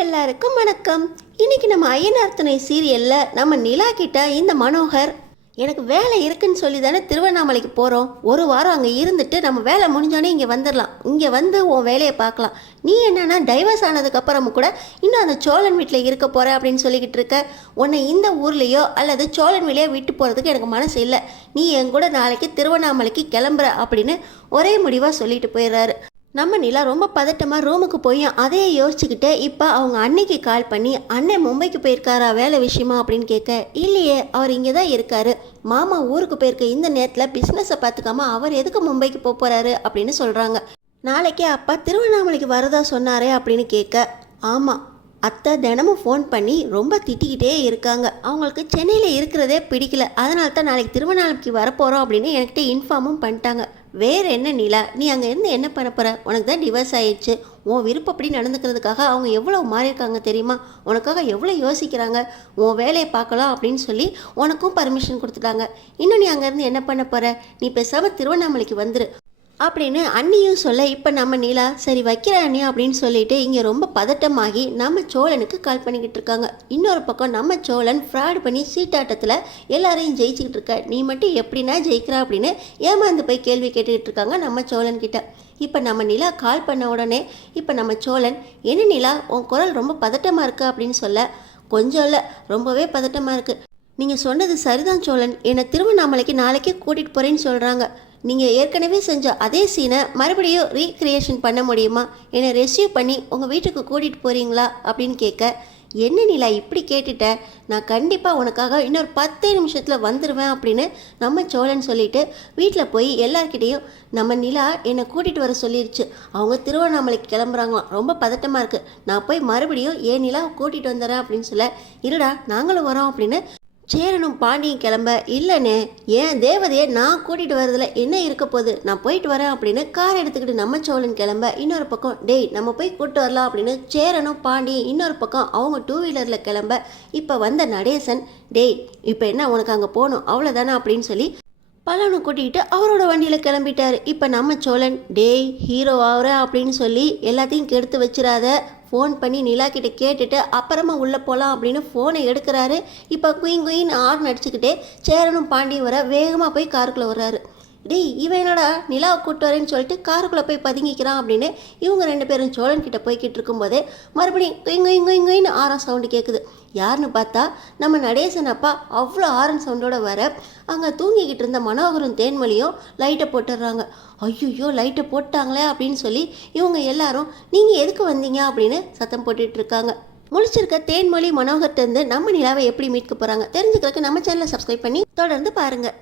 எல்லாருக்கும் வணக்கம். இன்னைக்கு நம்ம ஐயனார் துணை சீரியல்ல நம்ம நிலா கிட்ட இந்த மனோகர் எனக்கு வேலை இருக்குன்னு சொல்லி தானே திருவண்ணாமலைக்கு போகிறோம், ஒரு வாரம் அங்கே இருந்துட்டு நம்ம வேலை முடிஞ்சோடனே இங்கே வந்துடலாம், இங்கே வந்து உன் வேலையை பார்க்கலாம், நீ என்னன்னா டைவர்ஸ் ஆனதுக்கப்புறமும் கூட இன்னும் அந்த சோழன் வீட்டில் இருக்க போகிற அப்படின்னு சொல்லிக்கிட்டு இருக்க, உன்னை இந்த ஊர்லேயோ அல்லது சோழன் வீலையோ விட்டு போகிறதுக்கு எனக்கு மனசு இல்லை, நீ என் கூட நாளைக்கு திருவண்ணாமலைக்கு கிளம்புற அப்படின்னு ஒரே முடிவாக சொல்லிட்டு போயிடுறாரு. நம்ம நிலா ரொம்ப பதட்டமாக ரூமுக்கு போய் அதையே யோசிச்சுக்கிட்டே இப்போ அவங்க அன்னைக்கு கால் பண்ணி அண்ணன் மும்பைக்கு போயிருக்காரா வேலை விஷயமா அப்படின்னு கேட்க, இல்லையே அவர் இங்கே தான் இருக்காரு, மாமா ஊருக்கு போயிருக்க இந்த நேரத்தில் பிஸ்னஸை பார்த்துக்காம அவர் எதுக்கு மும்பைக்கு போகிறாரு அப்படின்னு சொல்கிறாங்க. நாளைக்கே அப்பா திருவண்ணாமலைக்கு வரதா சொன்னாரே அப்படின்னு கேட்க, ஆமாம் அத்தை தினமும் ஃபோன் பண்ணி ரொம்ப திட்டிக்கிட்டே இருக்காங்க, அவங்களுக்கு சென்னையில் இருக்கிறதே பிடிக்கல, அதனால தான் நாளைக்கு திருவண்ணாமலைக்கு வரப்போகிறோம் அப்படின்னு என்கிட்ட இன்ஃபார்மும் பண்ணிட்டாங்க. வேறு என்ன நிலா, நீ அங்கே இருந்து என்ன பண்ண போகிற, உனக்கு தான் டிவோர்ஸ் ஆயிடுச்சு, உன் விருப்பப்படி நடந்துக்கிறதுக்காக அவங்க எவ்வளோ மாறியிருக்காங்க தெரியுமா, உனக்காக எவ்வளோ யோசிக்கிறாங்க, உன் வேலையை பார்க்கலாம் அப்படின்னு சொல்லி உனக்கும் பர்மிஷன் கொடுத்துட்டாங்க, இன்னும் நீ அங்கேருந்து என்ன பண்ண போகிற, நீ பேசாமல் திருவண்ணாமலைக்கு வந்துரு அப்படின்னு அண்ணியும் சொல்ல, இப்போ நம்ம நிலா சரி வைக்கிற அண்ணி அப்படின்னு சொல்லிட்டு இங்கே ரொம்ப பதட்டமாகி நம்ம சோழனுக்கு கால் பண்ணிக்கிட்டு இருக்காங்க. இன்னொரு பக்கம் நம்ம சோழன் ஃப்ராட் பண்ணி சீட்டாட்டத்தில் எல்லாரையும் ஜெயிச்சுக்கிட்டு இருக்க, நீ மட்டும் எப்படின்னா ஜெயிக்கிறா அப்படின்னு ஏமாந்து போய் கேள்வி கேட்டுக்கிட்டு இருக்காங்க நம்ம சோழன் கிட்ட. இப்போ நம்ம நிலா கால் பண்ண உடனே இப்போ நம்ம சோழன், என்ன நிலா உன் குரல் ரொம்ப பதட்டமாக இருக்கு அப்படின்னு சொல்ல, கொஞ்சம் இல்லை ரொம்பவே பதட்டமாக இருக்குது, நீங்கள் சொன்னது சரிதான் சோழன், என்னை திருவண்ணாமலைக்கு நாளைக்கே கூட்டிகிட்டு போகிறேன்னு சொல்கிறாங்க, நீங்கள் ஏற்கனவே செஞ்ச அதே சீனை மறுபடியும் ரீக்ரியேஷன் பண்ண முடியுமா, என்னை ரெஸ்யூ பண்ணி உங்கள் வீட்டுக்கு கூட்டிகிட்டு போகிறீங்களா அப்படின்னு கேட்க, என்ன நிலா இப்படி கேட்டுட்ட, நான் கண்டிப்பாக உனக்காக இன்னொரு 10 நிமிஷத்தில் வந்துடுவேன் அப்படின்னு நம்ம சோழன் சொல்லிட்டு வீட்டில் போய் எல்லார்கிட்டையும் நம்ம நிலா என்னை கூட்டிகிட்டு வர சொல்லிடுச்சு, அவங்க திருவண்ணாமலைக்கு கிளம்புறாங்களாம், ரொம்ப பதட்டமாக இருக்குது, நான் போய் மறுபடியும் ஏன் நிலா கூட்டிகிட்டு வந்துடுறேன் அப்படின்னு சொல்ல, இருடா நாங்களும் வரோம் அப்படின்னு சேரனும் பாண்டியும் கிளம்ப, இல்லைன்னு ஏன் தேவதையை நான் கூட்டிகிட்டு வரதில் என்ன இருக்க போகுது, நான் போயிட்டு வரேன் அப்படின்னு கார் எடுத்துக்கிட்டு நம்ம சோழன் கிளம்ப, இன்னொரு பக்கம் டேய் நம்ம போய் கூப்பிட்டு வரலாம் அப்படின்னு சேரனும் பாண்டியும் இன்னொரு பக்கம் அவங்க 2 வீலரில் கிளம்ப, இப்போ வந்த நடேசன், டேய் இப்போ என்ன உனக்கு அங்கே போகணும் அவ்வளோதானே அப்படின்னு சொல்லி பலனை கூட்டிகிட்டு அவரோட வண்டியில் கிளம்பிட்டாரு. இப்போ நம்ம சோழன், டேய் ஹீரோ ஆகிற அப்படின்னு சொல்லி எல்லாத்தையும் கெடுத்து வச்சிடாத, ஃபோன் பண்ணி நிலா கிட்ட கேட்டுட்டு அப்புறமா உள்ளே போகலாம் அப்படின்னு ஃபோனை எடுக்கிறாரு. இப்போ குயின்னு ஆர்ன் அடிச்சுக்கிட்டே சேரனும் பாண்டியும் வர வேகமாக போய் காருக்குள்ளே வர்றாரு. டேய் இவன் என்னடா நிலாவை கூப்பிட்டு வரேன்னு சொல்லிட்டு காருக்குள்ளே போய் பதுங்கிக்கிறான் அப்படின்னு இவங்க 2 பேரும் சோழன் கிட்ட போய்கிட்டு இருக்கும்போதே மறுபடியும் குயின்னு ஆரன் சவுண்டு கேட்குது. யாருன்னு பார்த்தா நம்ம நடேசன் அப்பா அவ்வளோ ஆரன் சவுண்டோட வர அங்கே தூங்கிக்கிட்டு இருந்த மனோகரும் தேன்மொழியும் லைட்டை போட்டுடுறாங்க. ஐயோ லைட்டை போட்டாங்களே அப்படின்னு சொல்லி இவங்க எல்லாரும் நீங்கள் எதுக்கு வந்தீங்க அப்படின்னு சத்தம் போட்டுட்டு இருக்காங்க. முழிச்சிருக்க தேன்மொழி மனோகர்கிட்ட இருந்து நம்ம நிலாவை எப்படி மீட்க போகிறாங்க தெரிஞ்சுக்கிறதுக்கு நம்ம சேனலை சப்ஸ்கிரைப் பண்ணி தொடர்ந்து பாருங்கள்.